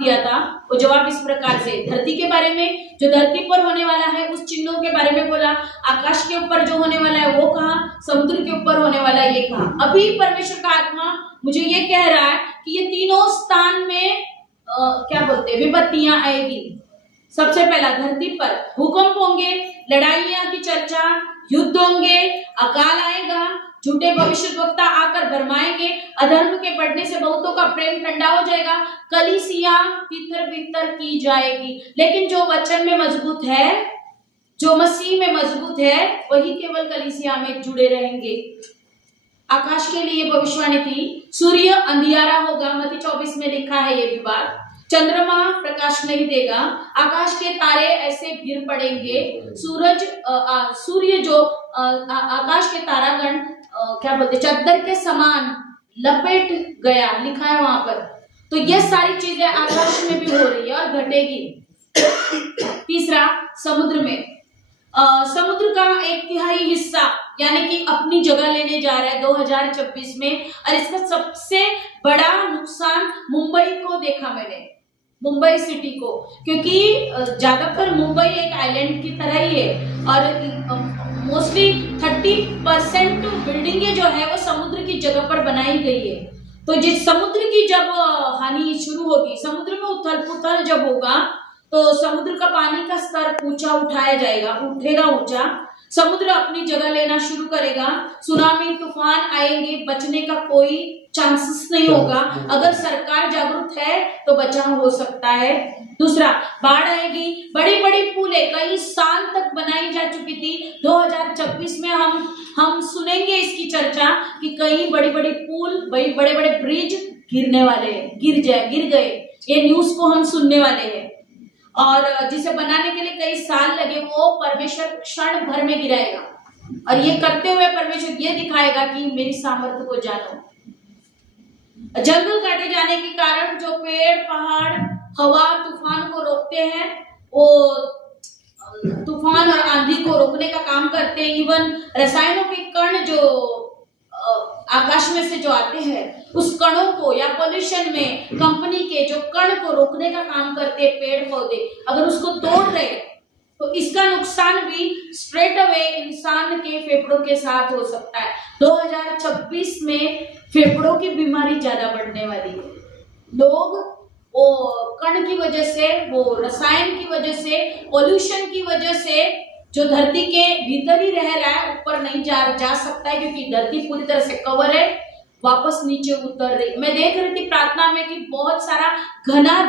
दिया था। वो जवाब इस प्रकार से, धरती के बारे में, जो धरती पर होने वाला है उस चिन्हों के बारे में बोला, आकाश के ऊपर जो होने वाला है वो कहा, समुद्र के ऊपर होने वाला है ये कहा। अभी परमेश्वर का आत्मा मुझे ये कह रहा है कि ये तीनों स्थान में क्या बोलते हैं, विपत्तियां आएगी। सबसे पहला धरती पर भूकंप होंगे, लड़ाइयां की चर्चा, युद्ध होंगे, अकाल आएगा, झूठे भविष्यद्वक्ता आकर भरमाएंगे, अधर्म के बढ़ने से बहुतों का प्रेम ठंडा हो जाएगा, कलीसिया तितर बितर की जाएगी। लेकिन जो वचन में मजबूत है, जो मसीह में मजबूत है, वही केवल कलीसिया में जुड़े रहेंगे। आकाश के लिए भविष्यवाणी थी, सूर्य अंधियारा होगा, मत्ती 24 में लिखा है ये भी बात। चंद्रमा प्रकाश नहीं देगा, आकाश के तारे ऐसे गिर पड़ेंगे, सूर्य जो आकाश के तारागण क्या बोलते चद्दर के समान लपेट गया, लिखा है वहां पर। तो ये सारी चीजें आकाश में भी हो रही है और घटेगी। तीसरा, समुद्र में समुद्र का 1/3 हिस्सा यानी कि अपनी जगह लेने जा रहा है 2026 में। और इसका सबसे बड़ा नुकसान मुंबई को देखा मैंने, मुंबई सिटी को, क्योंकि ज्यादातर मुंबई एक आइलैंड की तरह ही है और मोस्टली 30% बिल्डिंगें जो है वो समुद्र की जगह पर बनाई गई है। तो जिस समुद्र की जब हानि शुरू होगी, समुद्र में उथल पुथल जब होगा, तो समुद्र का पानी का स्तर ऊंचा उठाया जाएगा, उठेगा ऊंचा, समुद्र अपनी जगह लेना शुरू करेगा, सुनामी तूफान आएंगे, बचने का कोई चांसेस नहीं होगा। अगर सरकार जागरूक है तो बचाव हो सकता है। दूसरा, बाढ़ आएगी, बड़ी बड़ी पुलें कई साल तक बनाई जा चुकी थी, 2026 में हम सुनेंगे इसकी चर्चा कि कई बड़ी बड़ी पुल, बड़े बड़े ब्रिज गिरने वाले हैं, गिर गए, ये न्यूज को हम सुनने वाले हैं। और जिसे बनाने के लिए कई साल लगे, वो परमेश्वर क्षण भर में गिराएगा। और ये करते हुए परमेश्वर ये दिखाएगा कि मेरी सामर्थ्य को जानो। जंगल काटे जाने के कारण जो पेड़, पहाड़, हवा, तूफान को रोकते हैं, वो तूफान और आंधी को रोकने का काम करते हैं। इवन रसायनों के कण जो आकाश में से जो आते हैं, उस कणों को, या पोल्यूशन में कंपनी के जो कण को रोकने का काम करते हैं पेड़ पौधे, अगर उसको तोड़ रहे तो इसका नुकसान भी स्ट्रेट अवे इंसान के फेफड़ों के साथ हो सकता है। 2026 में फेफड़ों की बीमारी ज्यादा बढ़ने वाली है। लोग वो कण की वजह से, वो रसायन की वजह से, पोल्यूशन की वजह से, जो धरती के भीतर ही रह रहा है, ऊपर नहीं जा सकता है, क्योंकि धरती पूरी तरह से कवर है, वापस नीचे उतर रही। मैं देख रही थी प्रार्थना में कि बहुत सारा घना